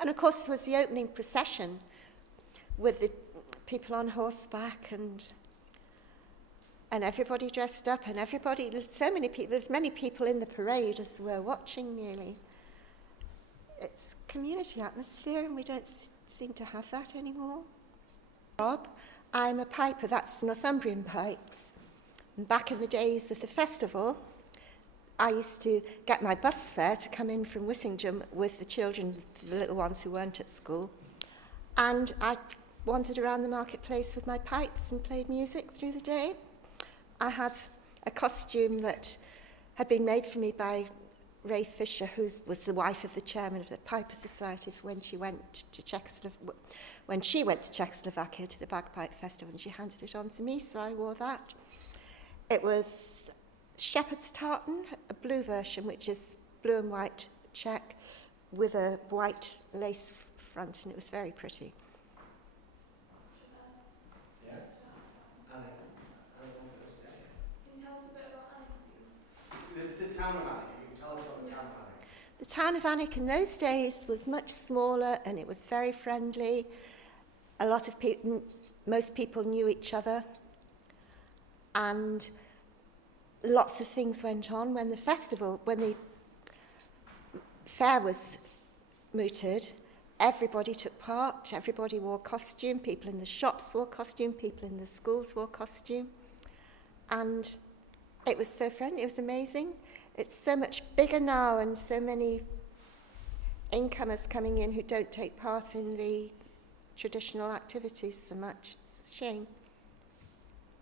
And of course there was the opening procession with the people on horseback and everybody dressed up, and so many people, there's many people in the parade as were watching nearly. It's community atmosphere, and we don't seem to have that anymore. Rob, I'm a piper, that's Northumbrian pipes. And back in the days of the festival, I used to get my bus fare to come in from Whittingham with the children, the little ones who weren't at school. And I wandered around the marketplace with my pipes and played music through the day. I had a costume that had been made for me by Ray Fisher, who was the wife of the chairman of the Piper Society when she went to Czechoslovakia to the Bagpipe Festival, and she handed it on to me, so I wore that. It was shepherd's tartan, a blue version, which is blue and white check with a white lace front, and it was very pretty. The town of Alnwick. You can tell us about the town of Alnwick. The town of Alnwick in those days was much smaller, and it was very friendly. A lot of people, most people knew each other, and lots of things went on. When the fair was mooted, everybody took part, everybody wore costume, people in the shops wore costume, people in the schools wore costume, and it was so friendly, it was amazing. It's so much bigger now, and so many incomers coming in who don't take part in the traditional activities so much. It's a shame.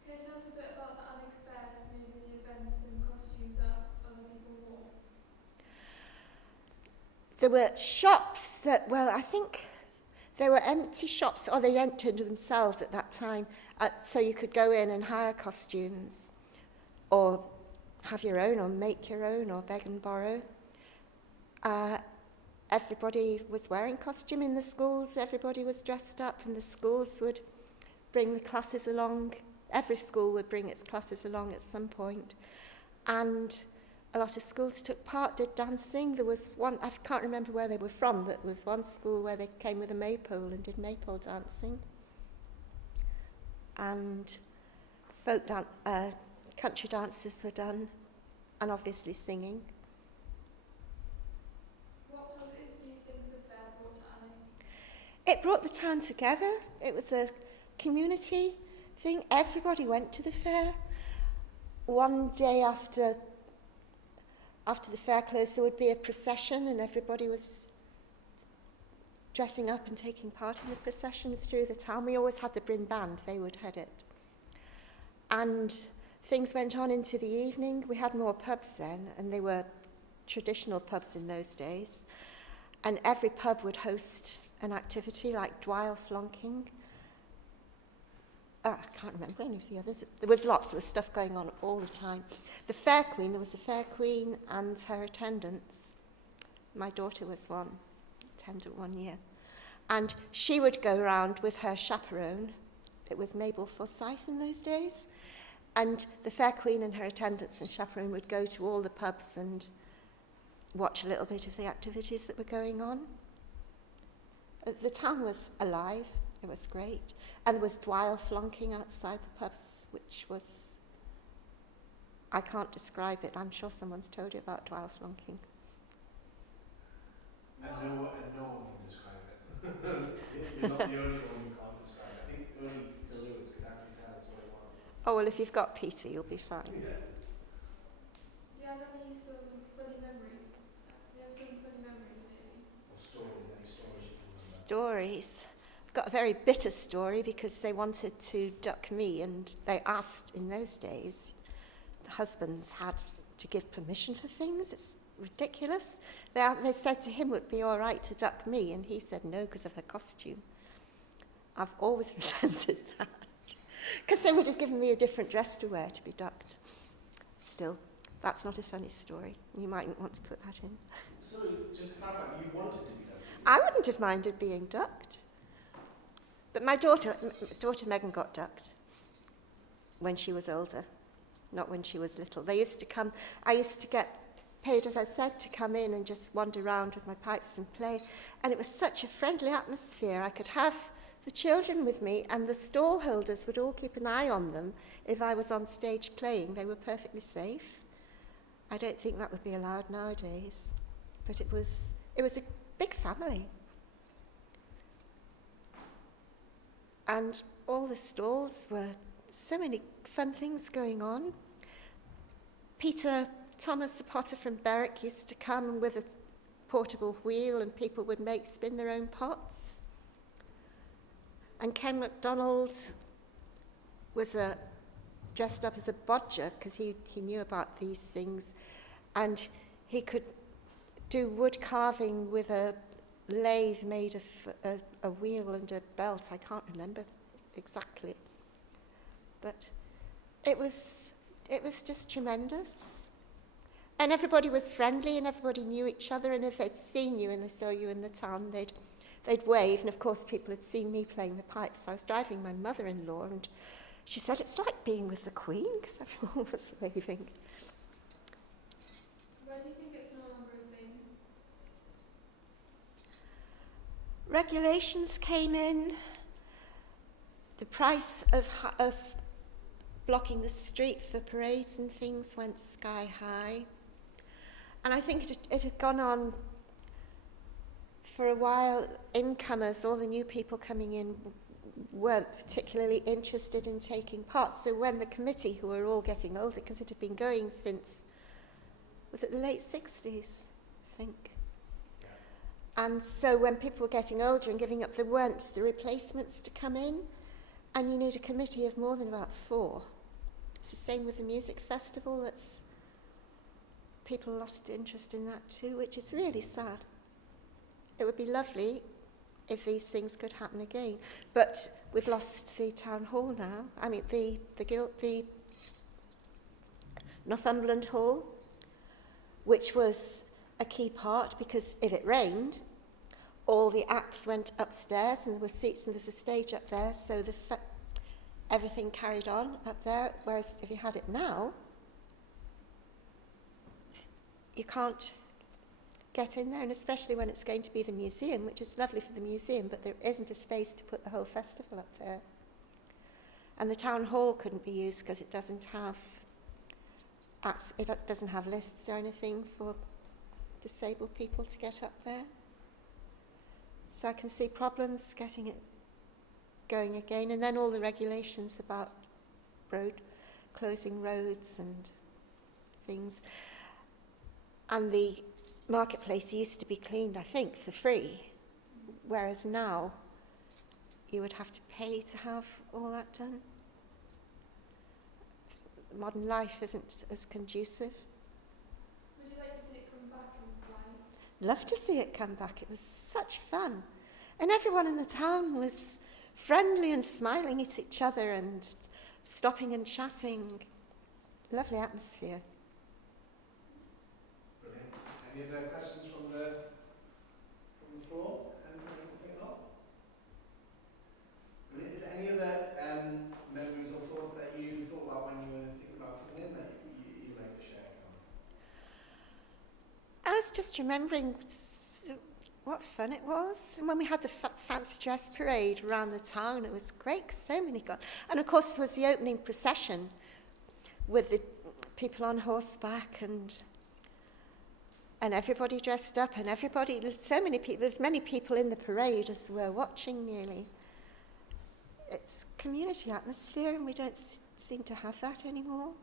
Can you tell us a bit about the Alnwick Fair, so maybe the events and costumes that other people wore? There were shops that, well, I think there were empty shops, or they rented themselves at that time, so you could go in and hire costumes, or have your own, or make your own, or beg and borrow. Everybody was wearing costume in the schools, everybody was dressed up, and the schools would bring the classes along. Every school would bring its classes along at some point. And a lot of schools took part, did dancing. There was one, I can't remember where they were from, but there was one school where they came with a maypole and did maypole dancing. And country dances were done, and obviously singing. What positives do you think the fair brought to Alnwick? It brought the town together. It was a community thing. Everybody went to the fair. One day after the fair closed, there would be a procession, and everybody was dressing up and taking part in the procession through the town. We always had the Bryn Band, they would head it. And things went on into the evening. We had more pubs then, and they were traditional pubs in those days. And every pub would host an activity like Dwyle flonking. I can't remember any of the others. There was lots of stuff going on all the time. The Fair Queen, there was a Fair Queen and her attendants. My daughter was one, attendant 1 year. And she would go around with her chaperone. It was Mabel Forsyth in those days. And the Fair Queen and her attendants and chaperone would go to all the pubs and watch a little bit of the activities that were going on. The town was alive. It was great. And there was Dwyle flonking outside the pubs, which was, I can't describe it. I'm sure someone's told you about Dwyle flonking. And no one can describe it. You're not the only one who can't describe it. I think only Peter Lewis could actually tell us what it was. Oh, well, if you've got Peter, you'll be fine. Yeah. Do you have any funny memories? Do you have some funny memories, maybe? Or stories, any stories you can remember? Stories. I've got a very bitter story because they wanted to duck me, and they asked in those days, the husbands had to give permission for things. It's ridiculous. They said to him it would be all right to duck me, and he said no because of her costume. I've always resented that because they would have given me a different dress to wear to be ducked. Still, that's not a funny story. You mightn't want to put that in. So, just to clarify, you wanted to be ducked? I wouldn't have minded being ducked. But my daughter Megan got ducked when she was older, not when she was little. They used to come, I used to get paid, as I said, to come in and just wander around with my pipes and play. And it was such a friendly atmosphere. I could have the children with me, and the stall holders would all keep an eye on them if I was on stage playing. They were perfectly safe. I don't think that would be allowed nowadays. But it was a big family. And all the stalls were so many fun things going on. Peter Thomas, the potter from Berwick, used to come with a portable wheel, and people would spin their own pots. And Ken MacDonald was dressed up as a bodger because he knew about these things, and he could do wood carving with a lathe made of a wheel and a belt. I can't remember exactly, but it was just tremendous. And everybody was friendly, and everybody knew each other, and if they'd seen you and they saw you in the town, they'd wave. And of course people had seen me playing the pipes. I was driving my mother-in-law, and she said it's like being with the Queen, because everyone was waving. Why do you think it's no longer a thing? Regulations came in. The price of blocking the street for parades and things went sky high. And I think it had gone on for a while. Incomers, all the new people coming in, weren't particularly interested in taking part. So when the committee, who were all getting older, because it had been going since, was it the late 60s, I think? Yeah. And so when people were getting older and giving up, there weren't the replacements to come in. And you need a committee of more than about 4. It's the same with the music festival. People lost interest in that too, which is really sad. It would be lovely if these things could happen again. But we've lost the town hall now. I mean, the Northumberland Hall, which was a key part, because if it rained, all the acts went upstairs, and there were seats, and there's a stage up there, so everything carried on up there. Whereas if you had it now, you can't get in there, and especially when it's going to be the museum, which is lovely for the museum, but there isn't a space to put the whole festival up there. And the town hall couldn't be used because it doesn't have lifts or anything for disabled people to get up there. So I can see problems getting it going again. And then all the regulations about closing roads and things. And the marketplace used to be cleaned, I think, for free, whereas now you would have to pay to have all that done. Modern life isn't as conducive. Would you like to see it come back, and why? Love to see it come back. It was such fun. And everyone in the town was friendly and smiling at each other and stopping and chatting. Lovely atmosphere. Brilliant. Any other questions from the floor? Anything else? Brilliant. Is there any other memories or thoughts that you thought about when you were thinking about putting in that you like to share? I was just remembering what fun it was. And when we had the fancy dress parade around the town, it was great, 'cause so many got. And of course there was the opening procession with the people on horseback and everybody dressed up, and so many people, there's many people in the parade as were watching nearly. It's community atmosphere, and we don't seem to have that anymore.